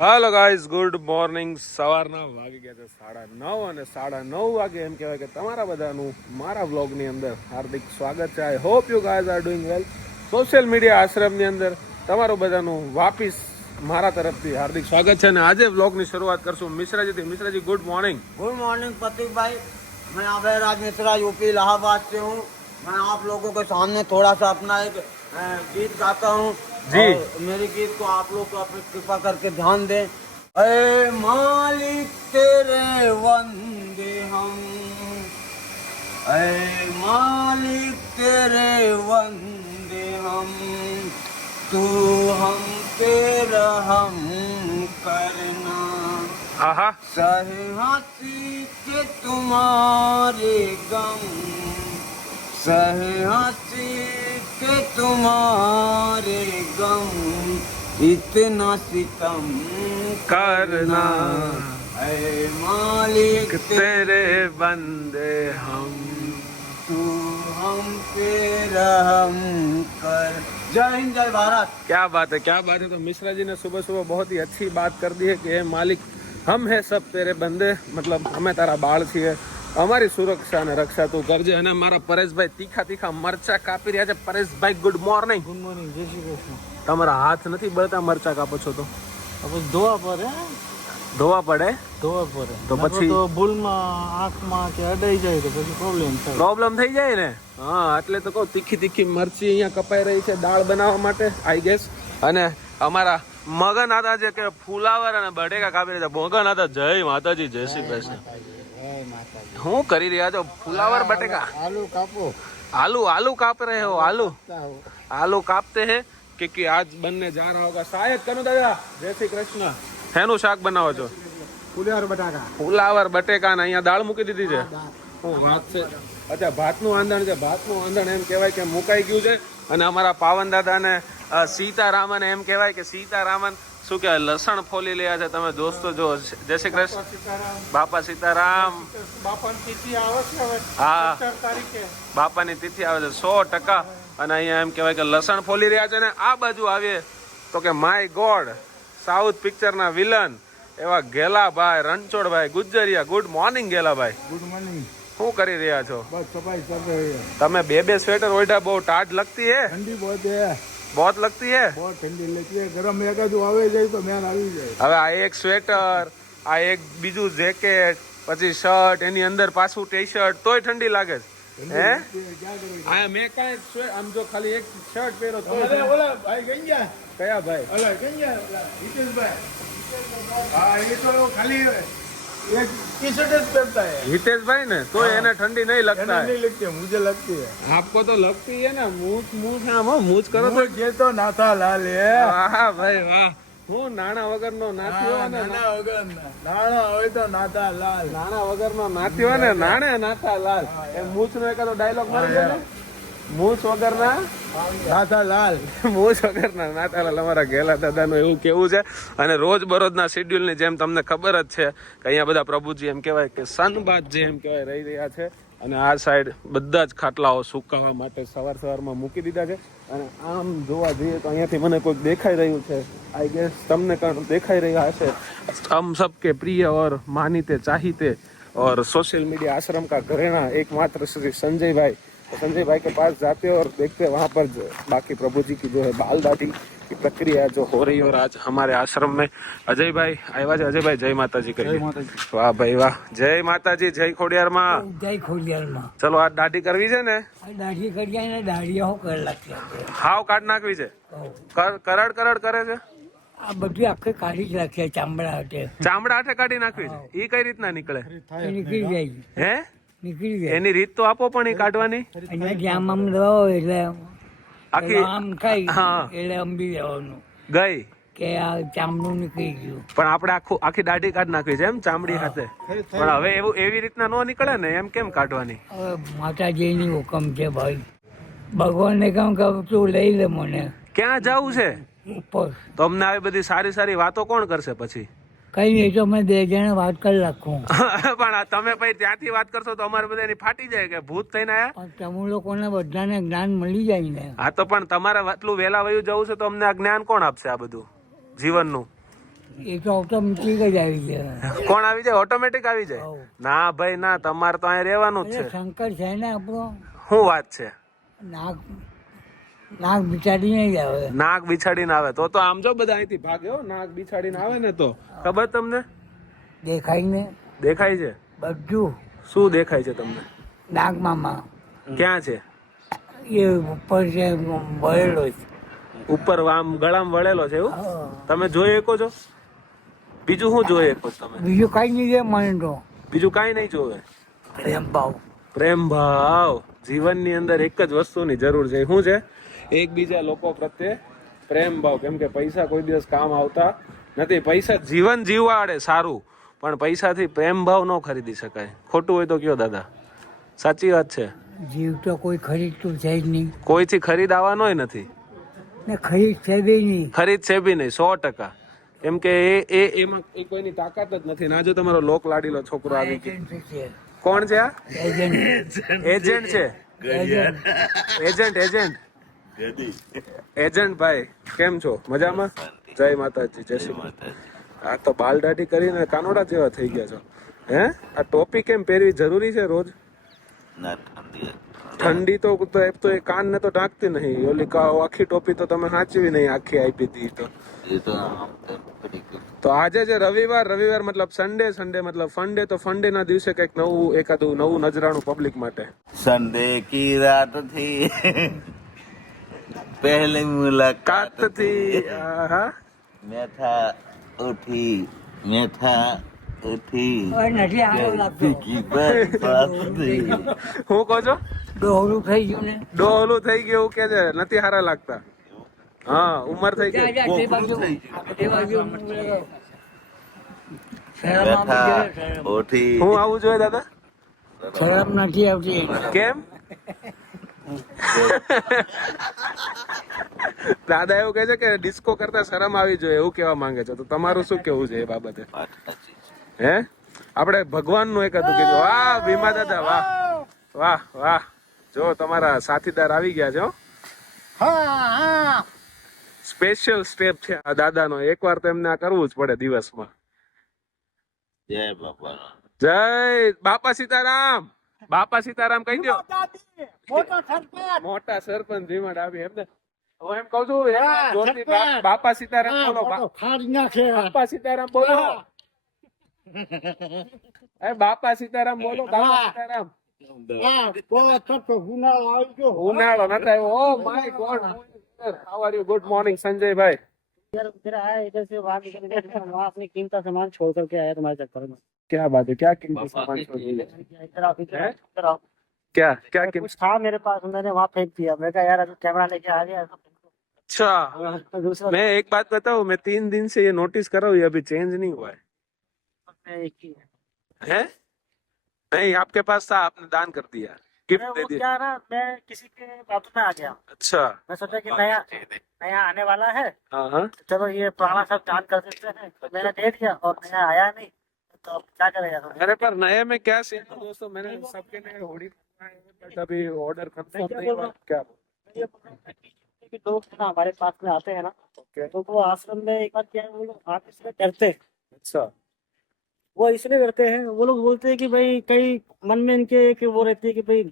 Hello guys, good morning. સવારના વાગી ગયા છે 9:30 અને 9:30 વાગે એમ કહેવાય કે તમારા બધાનું મારા વ્લોગની અંદર હાર્દિક સ્વાગત છે. I hope you guys are doing well. Social media આશ્રમની અંદર તમારું બધાનું વાપિસ મારા તરફથી હાર્દિક સ્વાગત છે. અને આજે વ્લોગની શરૂઆત કરશું મિશ્રાજીથી. Mishraji, good morning. Good morning Prateek भाई, मैं अभयराज मिश्रा यूपी इलाहाबाद से हूँ. मैं आप लोगों के सामने थोड़ा सा अपना एक गीत गाता हूँ जी. और मेरे गीत को आप लोग को अपनी कृपा करके ध्यान दें. अरे मालिक तेरे वंदे हम, अरे मालिक तेरे वंदे हम, तू हम पे रहम करना, આહા, सहे हंसी के तुम्हारे गम, सहे हंसी के तुम्हारे गम, इतना सितम करना है मालिक तेरे बंदे हम. तू हम पे रहम कर. जय हिंद, जय भारत. क्या बात है, क्या बात है. तो मिश्रा जी ने सुबह सुबह बहुत ही अच्छी बात कर दी है कि हे मालिक, हम है सब तेरे बंदे, मतलब અમે તારા બાળ છીએ, અમારી સુરક્ષા અને રક્ષા તું કરજે. અને મારા પરેશભાઈ તીખા તીખા મરચા કાપી રહ્યા છે. પરેશભાઈ, ગુડ મોર્નિંગ. ગુડ મોર્નિંગ, જય શ્રી કૃષ્ણ. તમારા હાથ નથી બળતા મરચા કાપો છો તો? હવે ધોવા પડે, ધોવા પડે ધોવા પડે. તો પછી તો ભૂલમાં આંખમાં કે અડાઈ જાય તો પછી પ્રોબ્લેમ થાય. પ્રોબ્લેમ થઈ જાય ને. હા, એટલે તો કહું, તીખી તીખી મરચી અહીંયા કપાઈ રહી છે દાળ બનાવવા માટે, આઈ ગેસ. અને અમારા મગન હતા જે કે ફુલાવર અને બટેકા કાપી રહ્યા છે. મગન હતા, જય માતાજી, જય શ્રી કૃષ્ણ. શું કરી રહ્યા છો? ફુલાવર બટેકા, આલू कापो. आलू आलू काप रहे हो? आलू आलू कापते हैं क्योंकि आज बनने जा रहा होगा शायद. कनु दादा, जय શ્રી કૃષ્ણ. શેનું શાક બનાવો છો? ફુલાવર બટાકા. ફુલાવર બટેકા ને અહીંયા દાળ મૂકી દીધી છે. શું વાત છે? અચ્છા, ભાતનું આંધણ છે. ભાતનું આંધણ એમ કહેવાય કે મુકાઈ ગયું છે. અને અમારા પાવન દાદા ને સીતારામન એમ કહેવાય કે સીતારામન શું કહેવાય, લસણ ફોલી રહ્યા છે. તમે દોસ્તો જો, જય શ્રી કૃષ્ણ. બાપા સીતારામ. બાપાની તિથિ આવે છે હવે હા, 17 તારીખે. બાપાની તિથિ આવે છે 100%. અને અહીંયા એમ કહેવાય કે લસણ ફોલી રહ્યા છે. ને આ બાજુ આવીએ તો કે માય ગોડ, સાઉથ પિક્ચરના વિલન એવા Gelabhai Ranchhodbhai Gujariya. Good morning Gelabhai. Good morning. શું કરી રહ્યા છો? બસ સફાઈ कर रहे हैं. તમે બે સ્વેટર ઓઢા, બહુ ટાઢ લગતી હે. ठंडी बहुत है, बहुत लगती है. बहुत ठंडी लगती है. गरम एकादू આવે જાય તો મેન આવી જાય. હવે આ એક સ્વેટર, આ એક બીજું જેકેટ, પછી શર્ટ, એની અંદર પાછું ટી શર્ટ, તોય ઠંડી લાગે છે. હે, આ મેં કાંઈ આમ જો ખાલી એક શર્ટ પહેરો તો ઓલા ભાઈ ગંજા. કયા ભાઈ? ઓલા ગંજા, ઓલા હિતેશભાઈ. હા, એ તો ખાલી એક टी शर्ट જ પહેરતા है. हितेशભાઈ ने तो એને ઠંડી नहीं लगता है. नहीं लगती है, मुझे लगती है. आपको तो लगती है ना. मूछ मूछ આમ હો, મૂछ કરો તો. ये तो नाथा लाल है. વાહ ભાઈ વાહ. હું નાણા વગરનો નાથ્યો ને, નાના વગર નાણા હોય તો નાથા લાલ. નાણા વગરનો નાથ્યો ને, નાણે નાથા લાલ. એ મૂછ નો એકાદો ડાયલોગ મારી દે ને. મૂછ વગરના નાથા લાલ. મૂછ વગરના નાથા લાલ. અમારા ગેલા દાદાનું એવું કેવું છે. અને રોજ બરોજના શેડ્યુલની જેમ તમને ખબર જ છે કે અહીંયા બધા પ્રભુજી એમ કહેવાય કે સનબાદ જે એમ કહેવાય રહી રહ્યા છે. અને આ સાઈડ બધા જ ખાટલાઓ સુકાવા માટે સવારમાં મૂકી દીધા છે. અને આમ જોવા જઈએ તો અહીંયાથી મને કોઈક દેખાઈ રહ્યું છે. આઈ ગેસ તમને પણ દેખાઈ રહ્યા હશે. हम सबके प्रिय और मानीते चाहते और सोशल मीडिया आश्रम का घरेणा एकमात्र श्री संजय भाई. तो संजय भाई के पास जाते हैं और देखते हैं वहाँ पर बाकी प्रभु जी की जो है बाल दाढ़ी की प्रक्रिया जो हो रही है. और आज हमारे आश्रम में अजय भाई आया है. अजय भाई, जय माता जी कहिए. वाह भाई वाह. जय माता जी, जय ખોડિયાર માં. જય ખોડિયારમાં. ચલો આ દાઢી કરવી છે ને? દાઢી કરી જાય ને દાઢીઓ કરી લાગતી. હાવ કાઢ નાખવી છે. કરડ કરે છે. આ બધું આખે કાઢી જ રાખીએ ચામડા હાથે. ચામડા હાથે કાઢી નાખવી છે. ઈ કઈ રીતના નીકળે? નીકળી જાય. હે, નીકળી જાય. એની રીત તો આપો પણ એ કાઢવાની. અહીંયા જામ આમ દો એટલે આખી આમ ખાઈ હા. એટલે અંબી જવાનું ગઈ. કે આ ચામડું નીકળી ગયું. પણ આપણે આખી દાઢી કાઢી નાખવી છે એમ ચામડી સાથે. પણ હવે એવું એવી રીતના ન નીકળે ને, એમ કેમ કાઢવાની? હવે માતાજીની હુકમ છે ભાઈ. ભગવાનને કહું કે તું લઈ લે મને. ક્યાં જવું છે? ઉપર. તો અમને આવી બધી સારી સારી વાતો કોણ કરશે પછી? કઈ નહીં તો મેં 2 જણા વાત કરી રાખું. પણ તમે પછી ત્યાંથી વાત કરશો તો અમારે બધાની ફાટી જાય કે ભૂત થઈને આયા. પણ તમે લોકોને બધાને જ્ઞાન મળી જાય ને. હા, તો પણ તમારે આટલું વહેલા વયું જવું છે તો અમને આ જ્ઞાન કોણ આપશે? આ બધું જીવનનું એ તો ઓટોમેટિક જ આવી જાય. કોણ આવી જાય? ઓટોમેટિક આવી જાય? હોવ. ના ભાઈ ના, તમારે તો અહીંયા રહેવાનું જ એટલે છે. શંકર છે ને આપણો શું વાત છે? નાક નાક બિચારી નહીં આવે. નાક બિછાડીને આવે તો આમ જો બધા અહીંથી ભાગે હો. નાક બિછાડીને આવે ને તો ખબર તમને દેખાય ને દેખાય છે? બધું શું દેખાય છે તમને? નાકમાં ક્યાં છે? એ ઉપર છે ભરેલો છે. ઉપર આમ ગળામાં વળેલો છે એવું? હા. તમે જોઈ શકો છો? બીજું શું જોઈ શકો છો તમે? બીજું કઈ નહીં છે મને તો બીજું કાંઈ નહીં જોવે? પ્રેમ ભાવ. પ્રેમ ભાવ. જીવનની અંદર એક જ વસ્તુની જરૂર છે. શું છે? એકબીજા લોકો પ્રત્યે પ્રેમ ભાવ. કેમ કે પૈસા કોઈ દિવસ કામ આવતા નથી. પૈસા જીવન જીવવા આડે સારું, પણ પૈસાથી પ્રેમ ભાવ ન ખરીદી શકાય. ખોટું હોય તો કયો દાદા? સાચી વાત છે. જીવ તો કોઈ ખરીદતું છે જ નહીં કોઈથી ખરીદાવાનોય નથી. ને ખરીદ છે બી નહીં. ખરીદ છે બી નહીં, 100%. કેમ કે એમાં કોઈની તાકાત જ નથી. ના જો તમારો લોક લાડીલો છોકરો આવી ગયો. એજન્ટ છે. કોણ છે આ? એજન્ટ. એજન્ટ છે. એજન્ટ. એજન્ટ ભાઈ કેમ છો? મજામાં? જય માતાજી. જય શ્રી માતા. આ તો બાલ દાઢી કરીને કાનોડા જેવા થઈ ગયા છો. હે? આ ટોપી કેમ પહેરવી જરૂરી છે રોજ? ઠંડી તો એમ તો એ કાન ને તો ઢાંકતી નહીં. ઓલી આખી ટોપી તો તમે સાચવી નહીં, આખી આપી હતી તો આજે જે રવિવાર મતલબ સન્ડે મતલબ ફંડે, તો ફંડે ના દિવસે કઈક નવું, એકાદું નવું નજરાણું પબ્લિક માટે. संडे की रात थी पहली मुलाकात કાતથી આહા. मैं था उठी मैं था उठी હવે નથી આવો લાગતો. की बरसात थी હું કહો છો? ડોહરું થઈ ગયું ને. ડોહલું થઈ ગયું કે છે? નથી હારા લાગતા? હા, ઉંમર થઈ ગઈ. તે બાજુ થઈ તે બાજુ શરમ मैं આવતી था છે, શરમ. उठी હું આવું જોઈએ દાદા? શરમ નથી આવતી. કેમ? દાદા એવું કહે છે કે ડિસ્કો કરતા શરમ આવી જોઈએ, એવું કેવા માંગે છે. તો તમારું શું કેવું છે એ બાબતે? હે? આપણે ભગવાનનું એક હતું કે વાહ ભીમા દાદા, વાહ વાહ વાહ. જો તમારા સાથીદાર આવી ગયા છે હો. સ્પેશિયલ સ્ટેપ છે આ દાદાનો. એકવાર તો એમને આ કરવું જ પડે દિવસમાં. जय बाबा જય બાપા સીતારામ. બાપા સીતારામ કહી દો. મોટા સરપંચ ભીમા ડાબી એમને. હું એમ કઉ છું જોરથી બાપા સીતારામ બોલો. બાપા સીતારામ બોલો. બાપા સીતારામ બોલો. બાપા સીતારામ. ઉનાળો નતો આવ્યો. Oh my God. How are you? Good morning Sanjaybhai. इधर आया इधर से वहाँ निकल गया वहाँ अपनी कीमती सामान छोड़ करके आया तुम्हारे चक्कर में क्या बात है? क्या कीमती सामान छोड़ दिया? इधर आओ इधर आओ, इधर आओ क्या क्या कीमती? कुछ था मेरे पास मैंने वहाँ फेंक दिया मैं कहा यार अभी कैमरा लेके आ गया अच्छा, तो दूसरा मैं एक बात बताऊं, मैं 3 दिन से ये नोटिस कर रहा हूँ, ये अभी चेंज नहीं हुआ है. एक ही है हैं? नहीं, आपके पास था, आपने दान कर दिया, गिफ्ट मैं दे वो दिया. क्या ना मैं किसी के बातों में आ गया अच्छा. मैं सोचा कि नया नया आने वाला है हाँ हाँ. तो चलो ये पुराना सब दान कर देते हैं तो मैंने दे दिया और नया आया नहीं तो अब क्या करेगा अरे पर नए में क्या सीन है दोस्तों, मैंने सबके लिए होर्डिंग बनाया है, अभी ऑर्डर कंफर्म नहीं हुआ. क्या? ये बोल रहा था कि लोग है ना हमारे पास में आते हैं ना तो वो आश्रम में एक बार क्या है वो लोग आते से डरते हैं। अच्छा. वो इसलिए करते हैं वो लोग बोलते हैं कि भाई कई मन में इनके एक वो रहती है कि भाई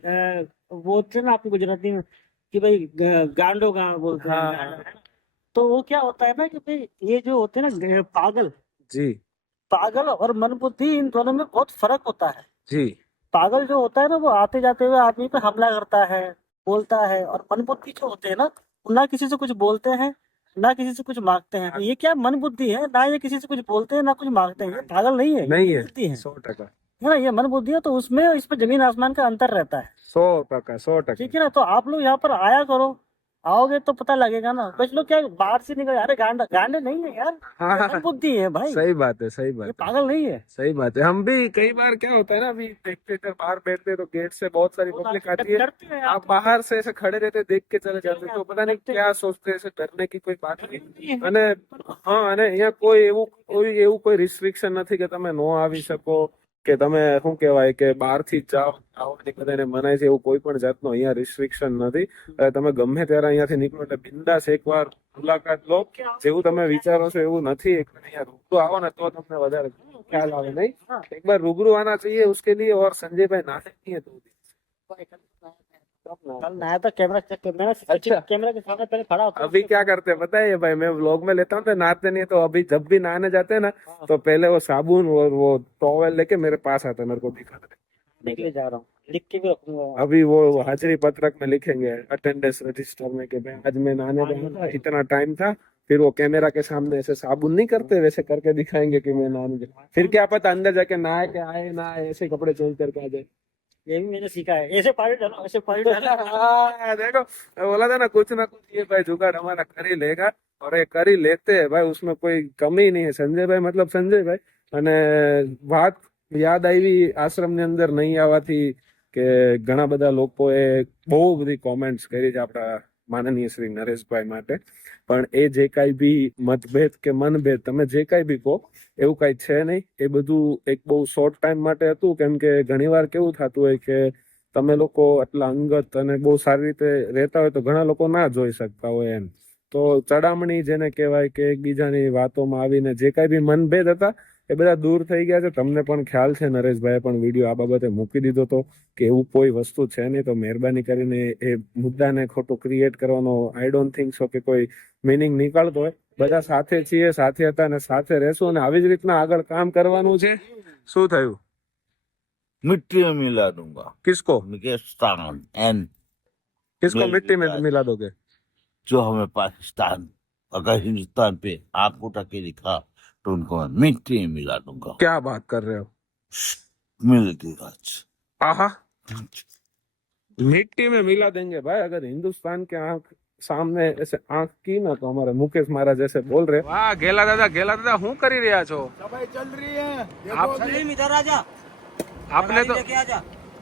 वो होते हैं ना आपकी गुजराती में कि भाई गांडो गा बोलते हैं हाँ. तो वो क्या होता है ना कि भाई ये जो होते हैं ना पागल जी पागल और मन बुद्धि इन दोनों में बहुत फर्क होता है। जी. पागल जो होता है ना वो आते जाते हुए आदमी पे हमला करता है बोलता है और मन बुद्धि जो होते हैं ना ना किसी से कुछ बोलते हैं ना किसी से कुछ मांगते हैं। तो ये क्या मन बुद्धि है ना ये किसी से कुछ बोलते हैं ना कुछ मांगते हैं ये पागल नहीं है नहीं है. बुद्धि है 100%. है ना ये मन बुद्धि है तो उसमें इसमें जमीन आसमान का अंतर रहता है 100%. 100%. ठीक है ना। तो आप लोग यहाँ पर आया करो आओगे तो पता लगेगा ना। कुछ लोग क्या बाहर से निकल अरे गांडे गांडे नहीं है यार हाँ, ये मन बुद्धि है भाई सही बात है, सही बात ये है, पागल नहीं है। सही बात है. हम भी कई बार क्या होता है ना, अभी देखते थे बाहर बैठते हैं, तो गेट से बहुत सारी पब्लिक आती है, डरते हैं आप बाहर से ऐसे खड़े रहते देख के चले जाते, तो पता नहीं क्या सोचते हैं, ऐसे डरने की कोई बात नहीं. અને હા, અને અહીંયા કોઈ એવું કોઈ રિસ્ટ્રિક્શન નથી કે તમે નો આવી શકો કે તમે શું કહેવાય કે બહારથી જ જાઓ આવવાની બધાને મનાય છે, એવું કોઈ પણ જાતનો અહીંયા રિસ્ટ્રિક્શન નથી. તમે ગમે ત્યારે અહીંયાથી નીકળો એટલે બિંદાસ એકવાર મુલાકાત લો. જેવું તમે વિચારો છો એવું નથી. એકવાર અહીંયા રૂબરૂ આવો ને તો તમને વધારે ખ્યાલ આવે. નહીં, एक बार रूबरू आना चाहिए उसके लिए. और संजय भाई नाते नहीं है 2 दिन कल नया था कैमरा अच्छा। कैमरा के सामने पहले खड़ा होता अभी क्या करते हैं पता है भाई, मैं व्लॉग में लेता हूँ तो नहाते नहीं है, तो अभी जब भी नहाने जाते हैं ना तो पहले वो साबुन और वो टॉवेल लेके मेरे पास आता है, मेरे को दिखाते हैं। निकले जा रहा हूँ, लिख के भी रखूंगा। अभी वो हाजिरी पत्रक में लिखेंगे अटेंडेंस रजिस्टर में कि भाई आज मैं नहाने गया था, इतना टाइम था। फिर वो कैमरा के सामने ऐसे साबुन नहीं करते, वैसे करके दिखाएंगे कि मैं नहाने गया। फिर क्या पता अंदर जाके नहाए के आए ना आए, ऐसे कपड़े चेंज करके आ जाए। ये भी मैंने सीखा है, ऐसे पानी डालो, ऐसे पानी डालो। हाँ, देखो बोला था ना कुछ ये भाई जुगाड़ हमारा कर ही लेगा, और ये कर ही लेते हैं भाई, उसमें कोई कमी नहीं है। संजय भाई मतलब संजय भाई। અને વાત યાદ આવી આશ્રમની અંદર નહીં આવવાથી કે ઘણા બધા લોકોએ બહુ બધી કોમેન્ટ્સ કરી છે આપણા માનનીય શ્રી નરેશભાઈ માટે. પણ એ જે કાંઈ બી મતભેદ કે મનભેદ તમે જે કાંઈ બી કહો એવું કાંઈ છે નહીં. એ બધું એક બહુ શોર્ટ ટાઈમ માટે હતું, કેમ કે ઘણીવાર કેવું થતું હોય કે તમે લોકો આટલા અંગત અને બહુ સારી રીતે રહેતા હોય તો ઘણા લોકો ના જોઈ શકતા હોય એમ. તો ચડામણી જેને કહેવાય કે એકબીજાની વાતોમાં આવીને જે કાંઈ બી મનભેદ હતા એ બધા દૂર થઈ ગયા છે. તમને પણ ખ્યાલ છે નરેશભાઈએ પણ વિડીયો આ બાબતે મૂકી દીધો હતો કે એવું કોઈ વસ્તુ છે નહીં, તો મહેરબાની કરીને એ મુદ્દાને ખોટું ક્રિએટ કરવાનો આઈ ડોન્ટ થિંક સો કે કોઈ મિનિંગ નીકળતો હોય. બધા સાથે છીએ, સાથે હતા અને સાથે રહેશું, અને આવી જ રીતના આગળ કામ કરવાનું છે. શું થયું? मिट्टी में मिला दूंगा किसको पाकिस्तान एंड किसको मिट्टी में मिला दोगे? जो हमें पाकिस्तान अगर हिंदुस्तान पे आंख उठा के दिखा तो उनको मैं मिट्टी में मिला दूंगा। क्या बात कर रहे हो? मिलती राज आहा, मिट्टी में मिला देंगे भाई अगर हिंदुस्तान के आंख सामने ऐसे आंख की ना तो हमारे मुकेश महाराज ऐसे बोल रहे। वाह गेला दादा હું કરી રહ્યા છો? सफाई चल रही है। आप सलीम इधर आ जा, आपने तो लेके आ जा।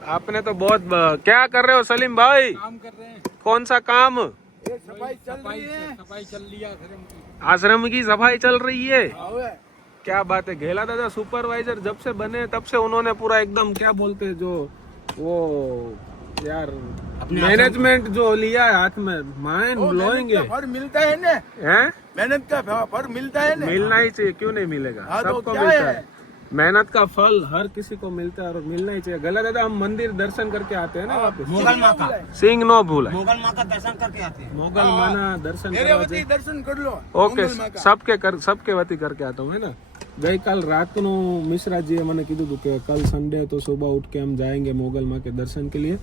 आपने तो बहुत क्या कर रहे हो सलीम भाई? काम कर रहे हैं, कौन सा काम? ये सफाई चल रही है, सफाई चल रही है आश्रम की सफाई चल रही है। आवे। क्या बात है, गेला दादा सुपरवाइजर जब से बने तब से उन्होंने पूरा एकदम क्या बोलते हैं जो वो यार मैनेजमेंट जो लिया है हाथ में, माइंड ब्लोइंग है। फल मिलता है ना, हैं? मेहनत का फल मिलता है ना। मिलना ही चाहिए, क्यों नहीं मिलेगा? हाँ, तो सबको क्या मिलता है? है। मेहनत का फल हर किसी को मिलता है और मिलना ही चाहिए। गला दादा हम मंदिर दर्शन करके आते हैं ना वापस। मोगल माँ का, सिंह नो भूला, मोगल माँ का दर्शन करके आते हैं। मोगल माना दर्शन मेरे કરવા वती જાય। दर्शन कर लो। ઓકે, मोगल माँ का। सबके वती करके आता हूँ है ना। ગઈકાલ રાતનું મિશ્રાજીએ મને કીધું હતું કે કલ સન્ડે તો સુબહ ઉઠ के हम जाएंगे मोगल माँ के दर्शन के लिए।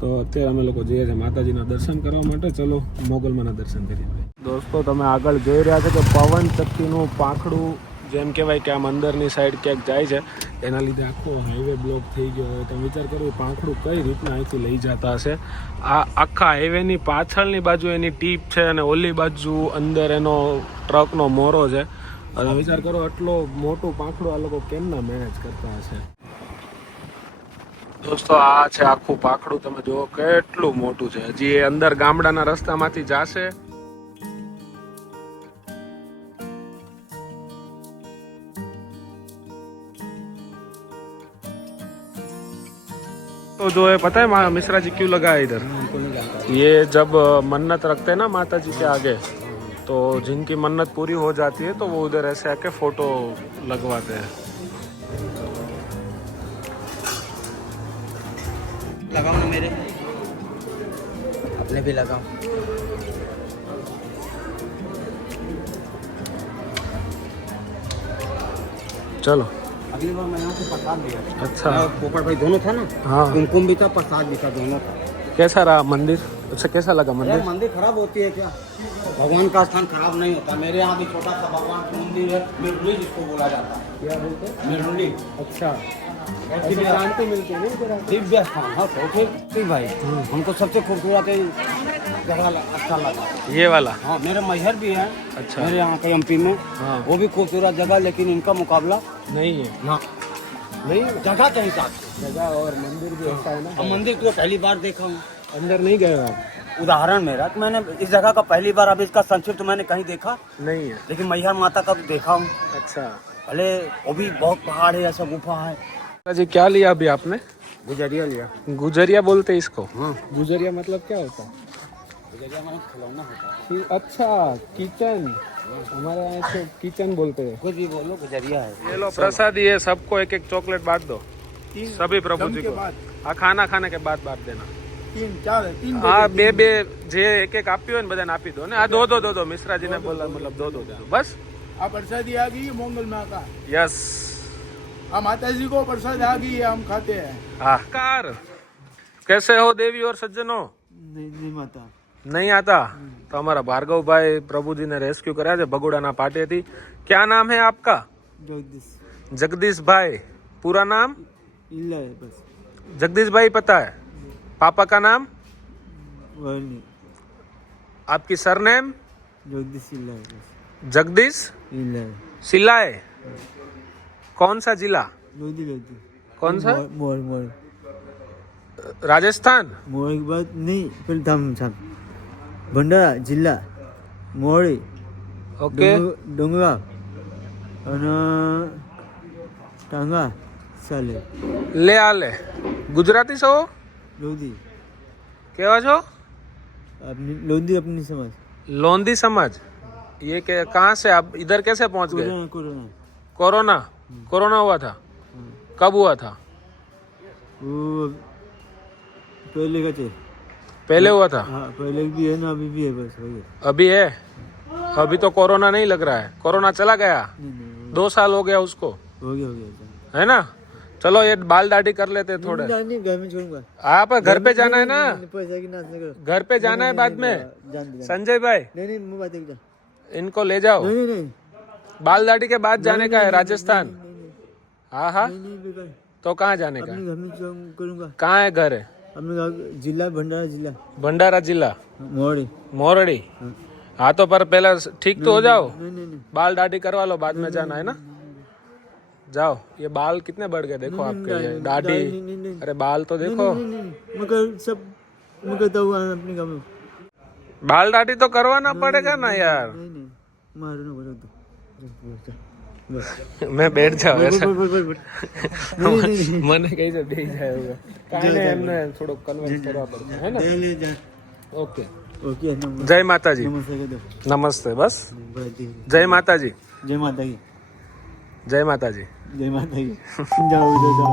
તો અત્યારે અમે લોકો જઈએ છીએ માતાજીના દર્શન કરવા માટે। ચલો મોગલ માના દર્શન કરીએ। દોસ્તો તમે આગળ જોઈ રહ્યા છો કે પવન ચક્કીનું પાંખડું જેમ કહેવાય કે આમ અંદરની સાઈડ ક્યાંક જાય છે, એના લીધે આખો હાઈવે બ્લોક થઈ ગયો હોય। તમે વિચાર કરો એ પાંખડું કઈ રીતના અહીંથી લઈ જતા હશે। આ આખા હાઈવેની પાછળની બાજુ એની ટીપ છે અને ઓલી બાજુ અંદર એનો ટ્રકનો મોરો છે। અને વિચાર કરો આટલો મોટું પાંખડું આ લોકો કેમના મેનેજ કરતા હશે। દોસ્તો આ છે આખું પાંખડું, તમે જુઓ કેટલું મોટું છે। હજી એ અંદર ગામડાના રસ્તામાંથી જાશે। तो जो है पता है मिश्रा जी क्यों लगा है इधर? ये जब मन्नत रखते हैं ना माता जी के आगे, तो जिनकी मन्नत पूरी हो जाती है तो वो उधर ऐसे आके फोटो लगवाते हैं। लगाओ ना मेरे, अपने भी लगाओ। चलो अगली बार मैं यहाँ से प्रसाद लिया। अच्छा, पोपट भाई दोनों था ना, हाँ। कुमकुम भी था, प्रसाद भी था, दोनों था। कैसा रहा मंदिर? अच्छा कैसा लगा यार मंदिर? मंदिर खराब होती है क्या? भगवान का स्थान खराब नहीं होता। मेरे यहाँ भी छोटा सा भगवान का मंदिर है, मिरुंडी जिसको बोला जाता है। क्या बोलते हैं? मिरुंडी अच्छा, ऐसी शांति मिलती है ना दिव्य स्थान। हाँ तो फिर भाई हमको सबसे खूबसूरत जगह अच्छा लगा ये वाला। हाँ मेरे मैहर भी है, अच्छा। मेरे यहाँ के एमपी में, हाँ। वो भी खूबसूरत जगह, लेकिन इनका मुकाबला नहीं है ना, नहीं जगह के हिसाब से। जगह और मंदिर भी ऐसा है ना। अब मंदिर तो पहली बार देखा हूँ। अंदर नहीं गए हो आप? उदाहरण मेरा कि मैंने इस जगह का पहली बार, अब इसका संक्षिप्त मैंने कहीं देखा नहीं है। लेकिन मैहर माता का तो देखा हूँ। अच्छा, भले वो भी बहुत पहाड़ है, ऐसा गुफा है, जी क्या लिया अभी आपने? गुजरिया लिया। गुजरिया बोलते हैं इसको? हाँ। गुजरिया मतलब क्या होता है? गुजरिया में खिलौना होता है। अच्छा, किचन। हमारे यहाँ इसको किचन बोलते हैं। कुछ भी बोलो, गुजरिया है। ये लो प्रसादी है, सबको एक एक चॉकलेट बांट दो, सभी प्रभु जी को। हाँ, खाना खाने के बाद बांट देना। 3 हाँ, બે જે એક એક આપ્યું હોય ને બધાને આપી દો ને. આ દો મિશ્રાજીને બોલા મતલબ દો દો બસ. આ प्रसादी आ गई है मंगल माँ का। यस, हाँ माता जी को प्रसाद आ गई है, हम खाते हैं। हाँ कार कैसे हो देवी और सज्जनों? नहीं माता। नहीं आता तो हमारा भार्गव भाई प्रभु जी ने रेस्क्यू करा थे बगुड़ाना पाटे थी। क्या नाम है आपका? जगदीश भाई। पूरा नाम? इल्ला है बस। जगदीश भाई पता है? पापा का नाम? वर्णी। आपकी सरनेम? जगदीश इल्ला है बस। जगदीश इल्ला है। सिलाए? कौन सा जिला? लोधी। कौन सा? मोर। राजस्थान? मोर की बात नहीं, फिर धाम भंडारा जिला मोड़ी ओके, डोंगरा અને ટાંગા ચાલે ले आले। गुजराती सो लोधी। केवा छो? अपनी लोधी अपनी समझ। लोंदी समाज। ये के कहाँ से आप इधर कैसे पहुंच गए? Corona corona? कोरोना हुआ था? कब हुआ था? वो पहले का थे। पहले हुआ था? हाँ पहले भी है ना, अभी भी है बस हो गया। अभी है? अभी तो कोरोना नहीं लग रहा है, कोरोना चला गया। नहीं 2 साल हो गया उसको, हो गया। है ना? चलो ये बाल दाढ़ी कर लेते थोड़े। नहीं घर में छोड़ूंगा। आप घर पे जाना है ना? पैसा की नाश नहीं करो। घर पे जाना है बाद में। जान दे। संजय भाई नहीं मैं बात नहीं। इनको ले जाओ, नहीं बाल दाढ़ी के बाद जाने का है राजस्थान। हाँ हाँ, बेकार। तो कहाँ जाने का अपने है? घर में करूंगा। कहाँ है घर? है अपने जिला भंडारा जिला भंडारा जिला मोड़ी। मोरड़ी। हाँ तो पर पहले ठीक तो हो जाओ, नहीं बाल दाढ़ी करवा लो, बाद में जाना है ना। जाओ, ये बाल कितने बढ़ गए देखो आपके, ये दाढ़ी। अरे बाल तो देखो, मगर सब मैं कहता हूँ अपने काम में। बाल दाढ़ी तो करवाना पड़ेगा ना यार। नहीं मारो ना बोलो तो मैं बैठ जाऊँ ऐसा? नहीं મને કઈ છે બેહી જાય હવે. કાંઈ એમને થોડો કન્વિન્સ કરવા પડશે, હે ને? ले जा। ઓકે, ओके नमस्ते। જય માતાજી। नमस्ते कह दो। નમસ્તે, બસ बढ़ती। જય માતાજી। जय माता की। જય માતાજી। जय माता की। जाओ उधर जाओ।